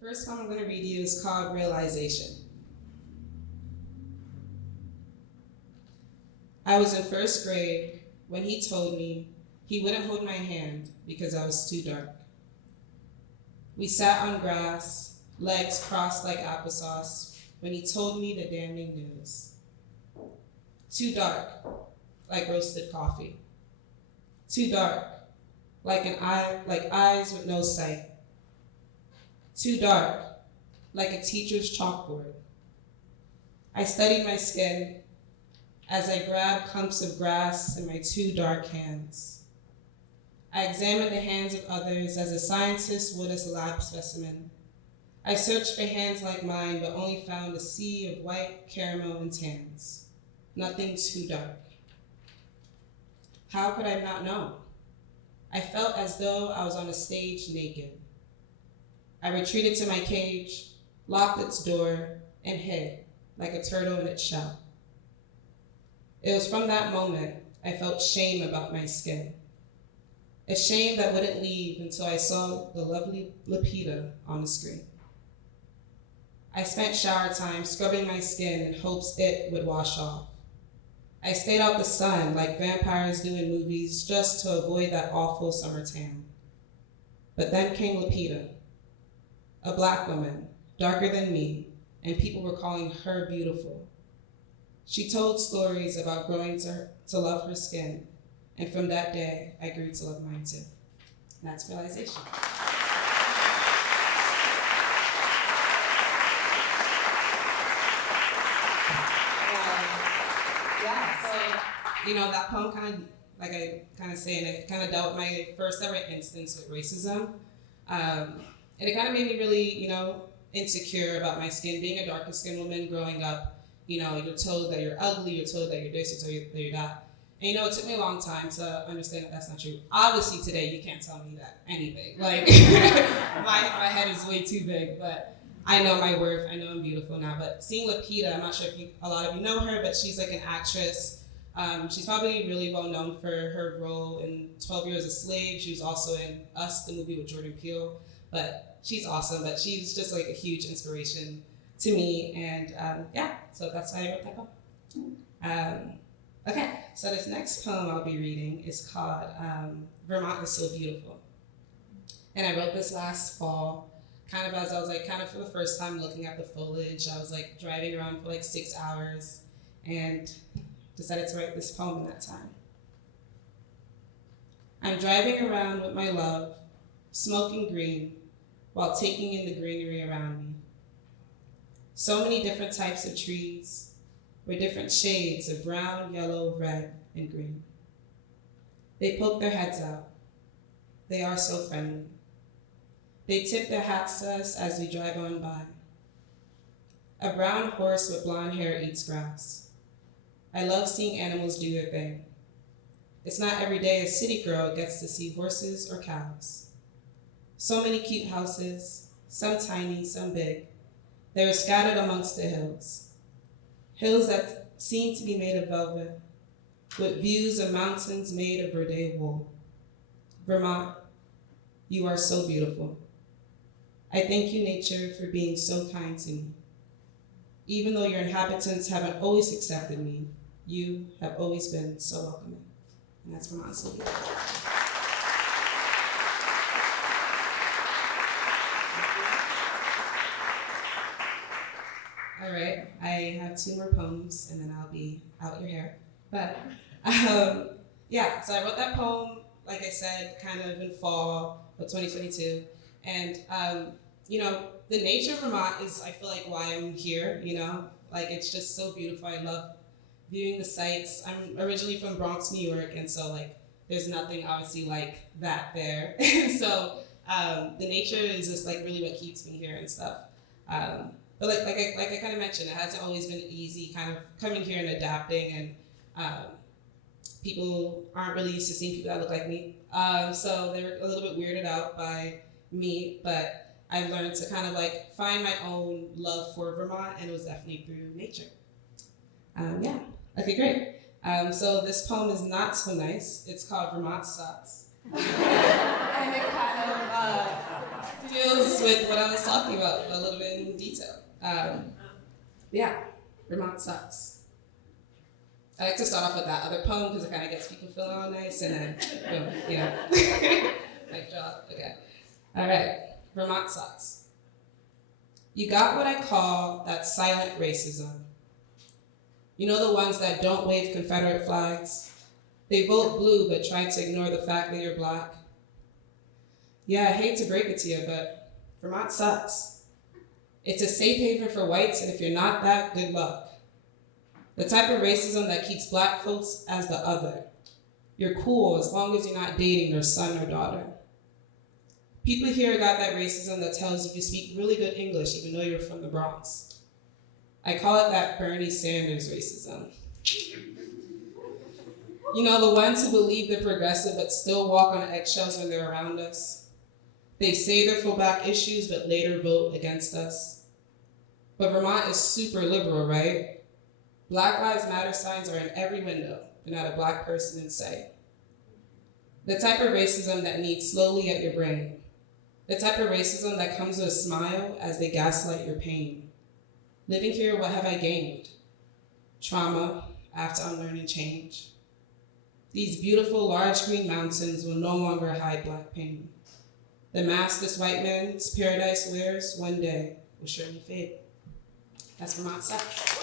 first one I'm going to read you is called Realization. I was in first grade when he told me he wouldn't hold my hand because I was too dark. We sat on grass, legs crossed like applesauce, when he told me the damning news. Too dark, like roasted coffee. Too dark, like eyes with no sight. Too dark, like a teacher's chalkboard. I studied my skin as I grabbed clumps of grass in my two dark hands. I examined the hands of others as a scientist would a lab specimen. I searched for hands like mine, but only found a sea of white, caramel, and tans. Nothing too dark. How could I not know? I felt as though I was on a stage naked. I retreated to my cage, locked its door, and hid like a turtle in its shell. It was from that moment I felt shame about my skin. A shame that wouldn't leave until I saw the lovely Lapita on the screen. I spent shower time scrubbing my skin in hopes it would wash off. I stayed out the sun like vampires do in movies just to avoid that awful summer tan. But then came Lapita, a Black woman, darker than me, and people were calling her beautiful. She told stories about growing to love her skin, and from that day, I grew to love mine too. And that's Realization. That poem kind of, like I kind of saying, it kind of dealt with my first ever instance with racism. And it kind of made me really, insecure about my skin. Being a darker skinned woman growing up, you're told that you're ugly, you're told that you're this, you're told that you're that. And it took me a long time to understand that that's not true. Obviously today you can't tell me that anything. Like my head is way too big, but I know my worth, I know I'm beautiful now. But seeing Lapita, I'm not sure if a lot of you know her, but she's like an actress. She's probably really well known for her role in 12 Years a Slave. She was also in Us, the movie with Jordan Peele. But she's awesome, but she's just like a huge inspiration to me. And so that's why I wrote that poem. Okay, so this next poem I'll be reading is called Vermont is So Beautiful. And I wrote this last fall, kind of as I was for the first time looking at the foliage. I was driving around for 6 hours and decided to write this poem in that time. I'm driving around with my love, smoking green, while taking in the greenery around me. So many different types of trees, with different shades of brown, yellow, red, and green. They poke their heads out. They are so friendly. They tip their hats to us as we drive on by. A brown horse with blonde hair eats grass. I love seeing animals do their thing. It's not every day a city girl gets to see horses or cows. So many cute houses, some tiny, some big. They are scattered amongst the hills. Hills that seem to be made of velvet, with views of mountains made of verde wool. Vermont, you are so beautiful. I thank you, nature, for being so kind to me. Even though your inhabitants haven't always accepted me, you have always been so welcoming. And that's Vermont so beautiful. All right, I have 2 more poems and then I'll be out your hair. But so I wrote that poem, like I said, kind of in fall of 2022. And the nature of Vermont is, I feel like, why I'm here, it's just so beautiful. I love viewing the sights. I'm originally from Bronx, New York, and so there's nothing obviously like that there. So the nature is just really what keeps me here and stuff. But like I kind of mentioned, it hasn't always been easy kind of coming here and adapting, and people aren't really used to seeing people that look like me. So they were a little bit weirded out by me, but I've learned to kind of find my own love for Vermont, and it was definitely through nature. Okay, great. So this poem is not so nice. It's called Vermont Sucks. And it kind of deals goes with what I was talking about a little bit in detail. Yeah, Vermont sucks. I like to start off with that other poem because it kind of gets people feeling all nice, and then boom, you know. Mic drop. Okay. All right. Vermont sucks. You got what I call that silent racism. You know, the ones that don't wave Confederate flags. They vote blue but try to ignore the fact that you're black. Yeah, I hate to break it to you, but Vermont sucks. It's a safe haven for whites, and if you're not that, good luck. The type of racism that keeps black folks as the other. You're cool as long as you're not dating their son or daughter. People here got that racism that tells you speak really good English even though you're from the Bronx. I call it that Bernie Sanders racism. You know, the ones who believe they're progressive but still walk on eggshells when they're around us. They say they're for black issues but later vote against us. But Vermont is super liberal, right? Black Lives Matter signs are in every window, but not a black person in sight. The type of racism that kneads slowly at your brain. The type of racism that comes with a smile as they gaslight your pain. Living here, what have I gained? Trauma after unlearning change. These beautiful large green mountains will no longer hide black pain. The mask this white man's paradise wears one day will surely fade. That's Vermont sucks.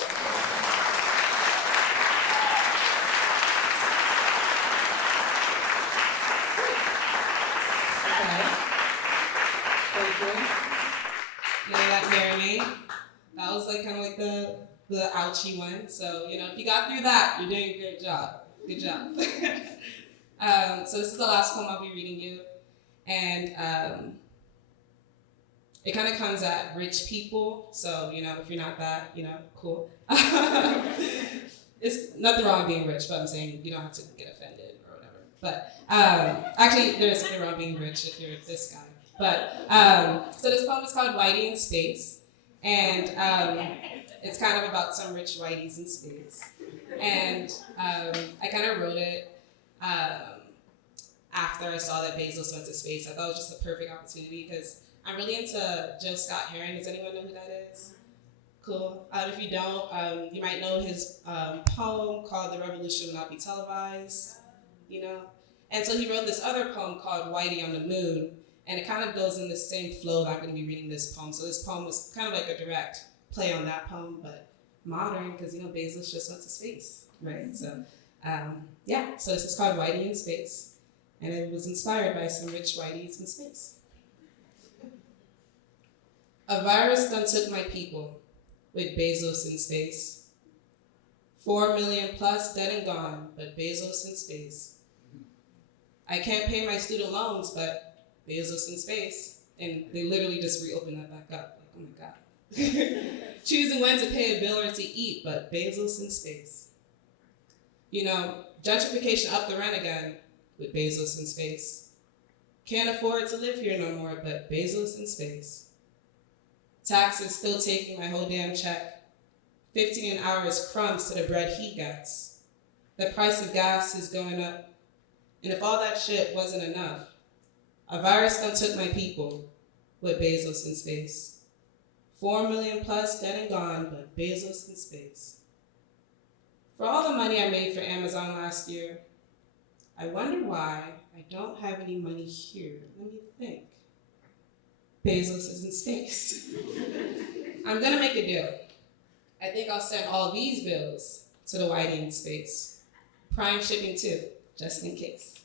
You know that marinade? That was like kind of like the ouchie one. So, you know, if you got through that, you're doing a great job. Good job. So this is the last poem I'll be reading you. And it kind of comes at rich people. So, you know, if you're not that, you know, cool. It's nothing wrong with being rich, but I'm saying you don't have to get offended or whatever. But actually, there's something wrong with being rich if you're this guy. But, so this poem is called Whitey in Space, and it's kind of about some rich whiteys in space. And I kind of wrote it after I saw that Bezos went to space. I thought it was just the perfect opportunity because I'm really into Jill Scott Heron. Does anyone know who that is? Cool. If you don't, you might know his poem called The Revolution Will Not Be Televised, you know? And so he wrote this other poem called Whitey on the Moon, and it kind of goes in the same flow that I'm going to be reading this poem. So this poem was kind of like a direct play on that poem, but modern because, you know, Bezos just went to space, right? So, yeah, so this is called Whitey in Space, and it was inspired by some rich whiteys in space. A virus done took my people with Bezos in space. 4 million plus dead and gone, but Bezos in space. I can't pay my student loans, but Bezos in space. And they literally just reopened that back up. Like, oh my God. Choosing when to pay a bill or to eat, but Bezos in space. You know, gentrification upped the rent again with Bezos in space. Can't afford to live here no more, but Bezos in space. Taxes still taking my whole damn check. 15 an hour is crumbs to the bread he gets. The price of gas is going up. And if all that shit wasn't enough, a virus done took my people with Bezos in space. 4 million plus dead and gone, but Bezos in space. For all the money I made for Amazon last year, I wonder why I don't have any money here. Let me think. Bezos is in space. I'm gonna make a deal. I think I'll send all these bills to the Whitey in space. Prime shipping too, just in case.